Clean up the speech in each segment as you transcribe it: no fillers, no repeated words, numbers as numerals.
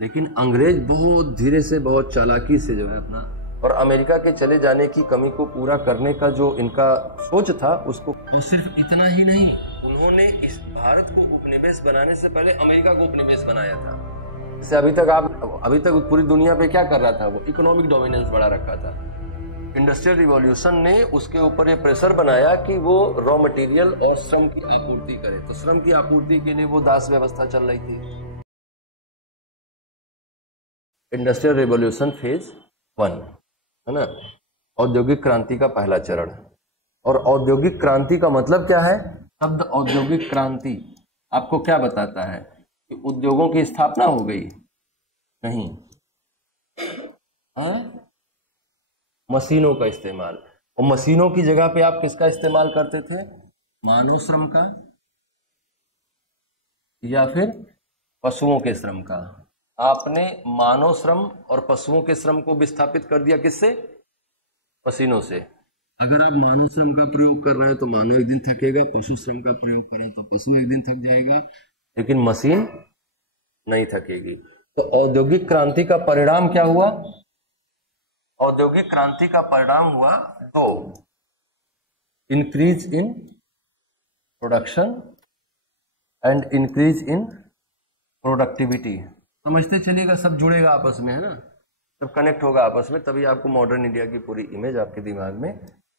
लेकिन अंग्रेज बहुत धीरे से, बहुत चालाकी से जो है अपना, और अमेरिका के चले जाने की कमी को पूरा करने का जो इनका सोच था उसको, तो सिर्फ इतना ही नहीं, उन्होंने इस भारत को उपनिवेश बनाने से पहले अमेरिका को उपनिवेश बनाया था। जैसे अभी तक पूरी दुनिया पे क्या कर रहा था, वो इकोनॉमिक डोमिनेंस बढ़ा रखा था। इंडस्ट्रियल रिवॉल्यूशन ने उसके ऊपर ये प्रेशर बनाया कि वो रॉ मटेरियल और श्रम की आपूर्ति करे, तो श्रम की आपूर्ति के लिए वो दास व्यवस्था चल रही थी। इंडस्ट्रियल रिवॉल्यूशन फेज 1 है ना, औद्योगिक क्रांति का पहला चरण। और औद्योगिक क्रांति का मतलब क्या है? शब्द औद्योगिक क्रांति आपको क्या बताता है कि उद्योगों की स्थापना हो गई? नहीं, मशीनों का इस्तेमाल। और मशीनों की जगह पे आप किसका इस्तेमाल करते थे? मानव श्रम का या फिर पशुओं के श्रम का। आपने मानव श्रम और पशुओं के श्रम को विस्थापित कर दिया, किससे? मशीनों से। अगर आप मानव श्रम का प्रयोग कर रहे हैं तो मानव एक दिन थकेगा, पशु श्रम का प्रयोग करें तो पशु एक दिन थक जाएगा, लेकिन मशीन नहीं थकेगी। तो औद्योगिक क्रांति का परिणाम क्या हुआ? औद्योगिक क्रांति का परिणाम हुआ 2, increase in production and increase in productivity. समझते चलिएगा, सब जुड़ेगा आपस में, है ना, सब कनेक्ट होगा आपस में, तभी आपको मॉडर्न इंडिया की पूरी इमेज आपके दिमाग में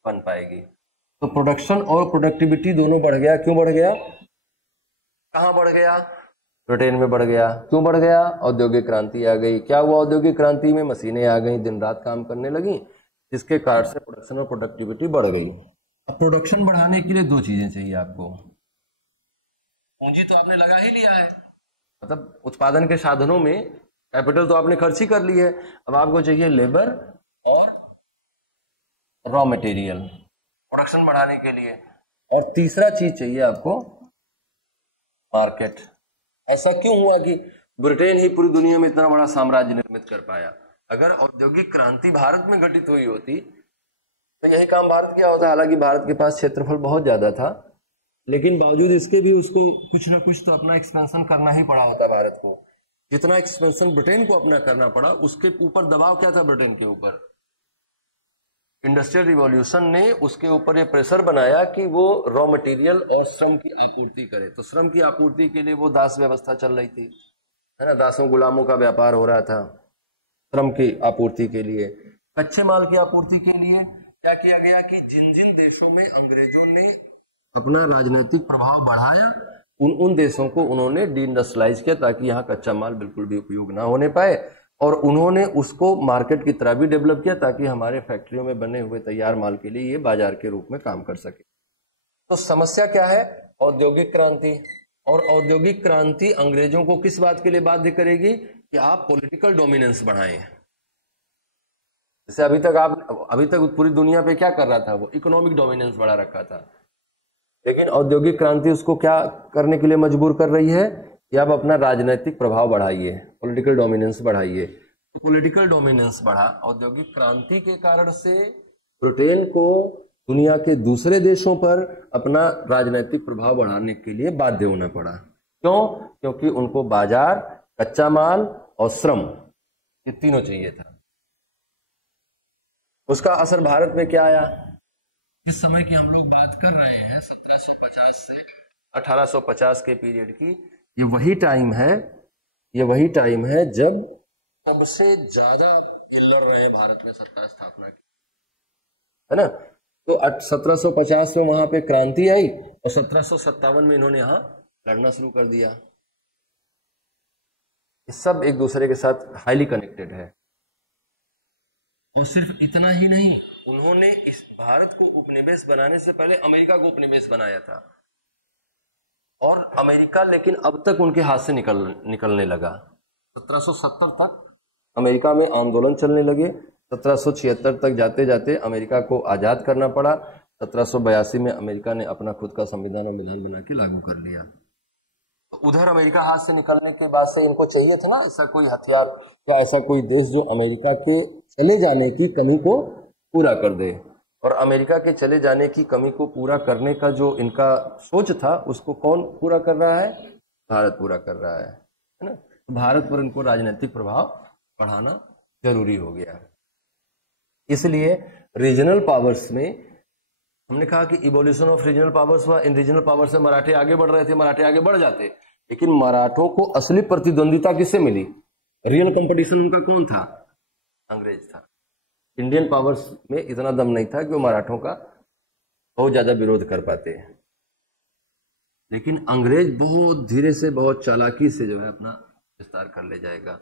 बन पाएगी। तो प्रोडक्शन और प्रोडक्टिविटी दोनों बढ़ गया। क्यों बढ़ गया? कहां बढ़ गया? ब्रिटेन में बढ़ गया। क्यों बढ़ गया? औद्योगिक क्रांति आ गई। क्या हुआ औद्योगिक क्रांति में? मशीनें आ गई, दिन रात काम करने लगी, जिसके कारण से प्रोडक्शन और प्रोडक्टिविटी बढ़ गई। अब प्रोडक्शन बढ़ाने के लिए 2 चीजें चाहिए आपको। पूंजी तो आपने लगा ही लिया है, मतलब उत्पादन के साधनों में कैपिटल तो आपने खर्च ही कर ली है। अब आपको चाहिए लेबर और रॉ मटेरियल प्रोडक्शन बढ़ाने के लिए। और तीसरा चीज चाहिए आपको मार्केट। ऐसा क्यों हुआ कि ब्रिटेन ही पूरी दुनिया में इतना बड़ा साम्राज्य निर्मित कर पाया? अगर औद्योगिक क्रांति भारत में घटित हुई होती तो यही काम भारत किया होता। हालांकि भारत के पास क्षेत्रफल बहुत ज्यादा था, लेकिन बावजूद इसके भी उसको कुछ ना कुछ तो अपना एक्सपेंशन करना ही पड़ा होता भारत को। जितना एक्सपेंशन ब्रिटेन को अपना करना पड़ा, उसके ऊपर दबाव क्या था ब्रिटेन के ऊपर? इंडस्ट्रियल रिवॉल्यूशन ने उसके ऊपर ये प्रेशर बनाया कि वो रॉ मटेरियल और श्रम की आपूर्ति करे। तो श्रम की आपूर्ति के लिए वो दास व्यवस्था चल रही थी, है ना, दासों गुलामों का व्यापार हो रहा था। श्रम की आपूर्ति के लिए, कच्चे माल की आपूर्ति के लिए क्या किया गया कि जिन जिन देशों में अंग्रेजों ने अपना राजनीतिक प्रभाव बढ़ाया, उन देशों को उन्होंने डी इंडस्ट्रियलाइज किया ताकि यहाँ कच्चा माल बिल्कुल भी उपयोग ना होने पाए। और उन्होंने उसको मार्केट की तरह भी डेवलप किया ताकि हमारे फैक्ट्रियों में बने हुए तैयार माल के लिए ये बाजार के रूप में काम कर सके। तो समस्या क्या है? औद्योगिक क्रांति। और औद्योगिक क्रांति अंग्रेजों को किस बात के लिए बाध्य करेगी? कि आप पॉलिटिकल डोमिनेंस बढ़ाएं। जैसे अभी तक पूरी दुनिया पे क्या कर रहा था, वो इकोनॉमिक डोमिनेंस बढ़ा रखा था, लेकिन औद्योगिक क्रांति उसको क्या करने के लिए मजबूर कर रही है कि आप अपना राजनीतिक प्रभाव बढ़ाइए, पॉलिटिकल डोमिनेंस बढ़ाइए। तो पॉलिटिकल डोमिनेंस बढ़ा। औद्योगिक क्रांति के कारण से ब्रिटेन को दुनिया के दूसरे देशों पर अपना राजनीतिक प्रभाव बढ़ाने के लिए बाध्य होना पड़ा। क्यों? क्योंकि उनको बाजार, कच्चा माल और श्रम, ये तीनों चाहिए था। उसका असर भारत में क्या आया? इस समय की हम लोग बात कर रहे हैं 1750 से 1850 के पीरियड की। ये वही टाइम है जब सबसे ज्यादा लड़ रहे हैं भारत में सत्ता स्थापना की, है ना। तो 1750 में वहां पे क्रांति आई और 1757 में इन्होंने यहां लड़ना शुरू कर दिया। ये सब एक दूसरे के साथ हाईली कनेक्टेड है। और सिर्फ इतना ही नहीं, उन्होंने इस भारत को उपनिवेश बनाने से पहले अमेरिका को उपनिवेश बनाया था। और अमेरिका लेकिन अब तक उनके हाथ से निकलने लगा। 1770 तक अमेरिका में आंदोलन चलने लगे। 1776 तक जाते जाते अमेरिका को आजाद करना पड़ा। 1782 में अमेरिका ने अपना खुद का संविधान और विधान बना के लागू कर लिया। तो उधर अमेरिका हाथ से निकलने के बाद से इनको चाहिए था ना ऐसा कोई हथियार या ऐसा कोई देश जो अमेरिका के चले जाने की कमी को पूरा कर दे। और अमेरिका के चले जाने की कमी को पूरा करने का जो इनका सोच था, उसको कौन पूरा कर रहा है? भारत पूरा कर रहा है ना। तो भारत पर इनको राजनीतिक प्रभाव बढ़ाना जरूरी हो गया। इसलिए रीजनल पावर्स में हमने कहा कि इवोल्यूशन ऑफ रीजनल पावर्स हुआ। इन रीजनल पावर से मराठे आगे बढ़ रहे थे, मराठे आगे बढ़ जाते, लेकिन मराठों को असली प्रतिद्वंदिता किससे मिली? रियल कंपटीशन उनका कौन था? अंग्रेज था। इंडियन पावर्स में इतना दम नहीं था कि वो मराठों का बहुत ज्यादा विरोध कर पाते हैं, लेकिन अंग्रेज बहुत धीरे से, बहुत चालाकी से जो है अपना विस्तार कर ले जाएगा।